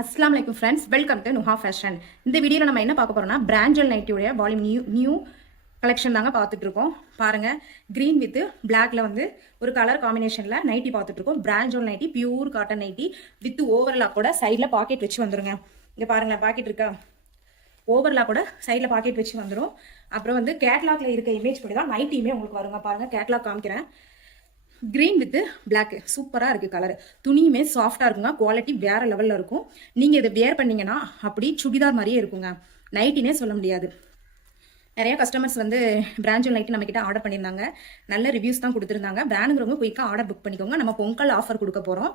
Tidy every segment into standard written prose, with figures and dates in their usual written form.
அஸ்ஸலாமு அலைக்கும் friends, welcome to Nuha fashion. இந்த வீடியோவில் நம்ம என்ன பார்க்க போறோம்னா பிராஞ்சல் நைட்டியோடைய வால்யூம் நியூ கலெக்ஷன் தாங்க பார்த்துட்டு இருக்கோம். பாருங்க, கிரீன் வித் பிளாக்ல வந்து ஒரு கலர் காம்பினேஷன்ல நைட்டி பார்த்துட்டு இருக்கோம். பிராஞ்சல் nightie, pure cotton nightie with overlock கூட சைடில் பாக்கெட் வச்சு வந்துருங்க. இங்கே பாருங்க, பாக்கெட் இருக்கா, ஓவர்லாக் கூட சைடில் பாக்கெட் வச்சு வந்துடும். அப்புறம் வந்து கேட்லாக்ல இருக்க இமேஜ் படி தான் நைட்டியுமே உங்களுக்கு வருங்க. பாருங்க, கேட்லாக் காமிக்கிறேன். கிரீன் வித் பிளாக் சூப்பராக இருக்குது கலர். துணியுமே சாஃப்டாக இருக்குங்க, குவாலிட்டி வேறு லெவலில் இருக்கும். நீங்கள் இதை வேர் பண்ணிங்கன்னா அப்படி சுடிதார் மாதிரியே இருக்குங்க, நைட்டினே சொல்ல முடியாது. நிறைய கஸ்டமர்ஸ் வந்து பிராஞ்சல் நைட்டி நம்மக்கிட்ட ஆர்டர் பண்ணியிருந்தாங்க, நல்ல ரிவ்யூஸ் தான் கொடுத்துருந்தாங்க. வேணுங்கிறவங்க குயிக்காக ஆர்டர் புக் பண்ணிக்கோங்க. நம்ம பொங்கல் ஆஃபர் கொடுக்க போகிறோம்.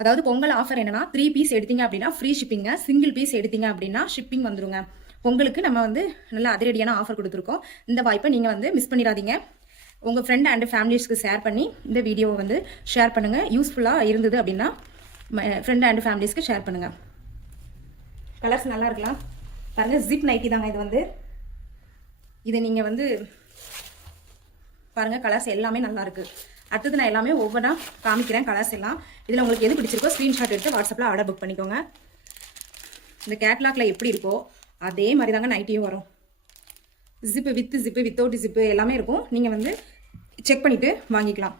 அதாவது பொங்கல் ஆஃபர் என்னன்னா 3 பீஸ் எடுத்தீங்க அப்படின்னா ஃப்ரீ ஷிப்பிங்க, சிங்கிள் பீஸ் எடுத்தீங்க அப்படின்னா ஷிப்பிங் வந்துருங்க. பொங்கலுக்கு நம்ம வந்து நல்ல அதிரடியான ஆஃபர் கொடுத்துருக்கோம். இந்த வாய்ப்பை நீங்கள் வந்து மிஸ் பண்ணிடாதீங்க. உங்கள் ஃப்ரெண்ட் அண்ட் ஃபேமிலிஸ்க்கு ஷேர் பண்ணி இந்த வீடியோவை வந்து ஷேர் பண்ணுங்கள். யூஸ்ஃபுல்லாக இருந்தது அப்படின்னா ஃப்ரெண்ட் அண்ட் ஃபேமிலிஸ்க்கு ஷேர் பண்ணுங்கள். கலர்ஸ் நல்லா இருக்கலாம். பாருங்கள், ஜிப் நைட்டி தாங்க இது வந்து. இதை நீங்கள் வந்து பாருங்கள், கலர்ஸ் எல்லாமே நல்லா இருக்குது. அடுத்தது நான் எல்லாமே ஒவ்வொன்றா காமிக்கிறேன் கலர்ஸ் எல்லாம். இதில் உங்களுக்கு எது பிடிச்சிருக்கோ ஸ்க்ரீன்ஷாட் எடுத்து வாட்ஸ்அப்பில் ஆர்டர் புக் பண்ணிக்கோங்க. இந்த கேட்லாக்ல எப்படி இருக்கோ அதே மாதிரி தாங்க நைட்டியும் வரும். Zip with zip, without zip எல்லாமே இருக்கும். நீங்கள் வந்து செக் பண்ணிவிட்டு வாங்கிக்கலாம்.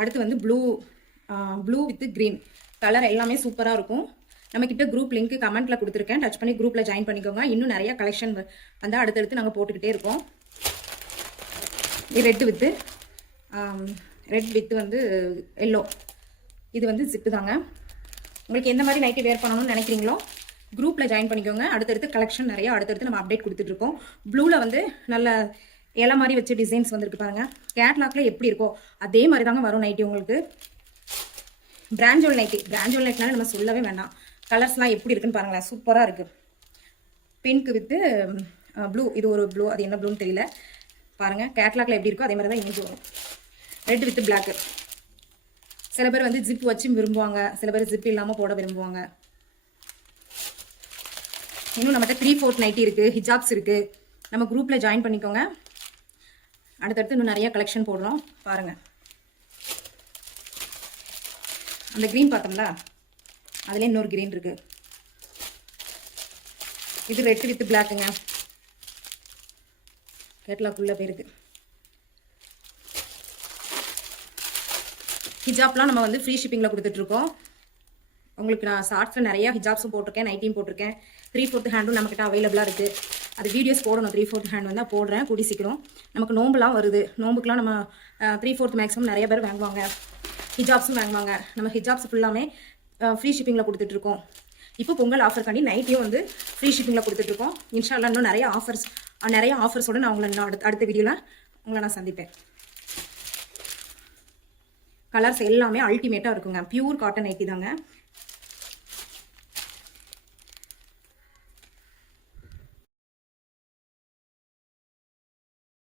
அடுத்து வந்து ப்ளூ வித் க்ரீன் கலர் எல்லாமே சூப்பராக இருக்கும். நம்மக்கிட்ட குரூப் லிங்க் கமெண்ட்டில் கொடுத்துருக்கேன், டச் பண்ணி குரூப்பில் ஜாயின் பண்ணிக்கோங்க. இன்னும் நிறைய கலெக்ஷன் வந்து அடுத்தடுத்து நாங்கள் போட்டுக்கிட்டே இருக்கோம். ரெட் வித் வந்து எல்லோ, இது வந்து ஜிப்பு தாங்க. உங்களுக்கு எந்த மாதிரி நைட்டி வேர் பண்ணணும்னு நினைக்கிறீங்களோ குரூப்பில் ஜாயின் பண்ணிக்கோங்க. அடுத்தடுத்து கலெக்ஷன் நிறைய அடுத்தடுத்து நம்ம அப்டேட் கொடுத்துட்ருக்கோம். ப்ளூவில் வந்து நல்ல இலை மாதிரி வச்சு டிசைன்ஸ் வந்துருக்கு பாருங்க. கேட்லாக்ல எப்படி இருக்கோ அதே மாதிரி தாங்க வரும் நைட்டி உங்களுக்கு. பிராஞ்சல் நைட்னால நம்ம சொல்லவே வேண்டாம். கலர்ஸ்லாம் எப்படி இருக்குன்னு பாருங்களேன், சூப்பராக இருக்குது. பிங்க் வித்து ப்ளூ, இது ஒரு ப்ளூ, அது என்ன ப்ளூன்னு தெரியல. பாருங்கள், கேட்லாக்ல எப்படி இருக்கோ அதே மாதிரி தான் இமேஜ் வரும். Red with black. சில பேர் வந்து ஜிப் வச்சு விரும்புவாங்க, சில பேர் ஜிப் இல்லாமல் போட விரும்புவாங்க. இன்னும் நம்மகிட்ட 3/4 நைட்டி இருக்குது, ஹிஜாப்ஸ் இருக்குது. நம்ம குரூப்பில் ஜாயின் பண்ணிக்கோங்க. அடுத்தடுத்து இன்னும் நிறைய கலெக்ஷன் போடுறோம் பாருங்கள். அந்த க்ரீன் பார்த்தோம்ல, அதில் இன்னொரு க்ரீன் இருக்குது. இது ரெட் வித் பிளாக்குங்க, கேட்லாக்குள்ளே போயிருக்கு. ஹிஜாப்லாம் நம்ம வந்து ஃப்ரீ ஷிப்பிங்கில் கொடுத்துட்ருக்கோம். உங்களுக்கு நான் ஷார்ட்ஸில் நிறைய ஹிஜாப்ஸும் போட்டிருக்கேன், நைட்டியும் போட்டிருக்கேன். 3/4 ஹேண்டும் நம்மக்கிட்ட அவைலபிளாக இருக்குது. அது வீடியோஸ் போடணும். 3/4 ஹேண்ட் வந்து போடுறேன் கூடி சீக்கிரம். நமக்கு நோம்புலாம் வருது, நோம்புக்கெலாம் நம்ம 3/4 மேக்ஸிமம் நிறைய பேர் வாங்குவாங்க, ஹிஜாப்ஸும் வாங்குவாங்க. நம்ம ஹிஜாப்ஸ் ஃபுல்லாமே ஃப்ரீ ஷிப்பிங்கில் கொடுத்துட்ருக்கோம். இப்போ பொங்கல் ஆஃபர் பண்ணி நைட்டியும் வந்து ஃப்ரீ ஷிப்பிங்கில் கொடுத்துட்ருக்கோம். இன்ஷா அல்லாஹ் இன்னும் நிறைய ஆஃபர்ஸோடு நான் உங்களை அடுத்த வீடியோவில் உங்களை நான் சந்திப்பேன். கலர்ஸ் எல்லாமே அல்டிமேட்டாக இருக்குங்க. பியூர் காட்டன் நைட்டி தாங்க.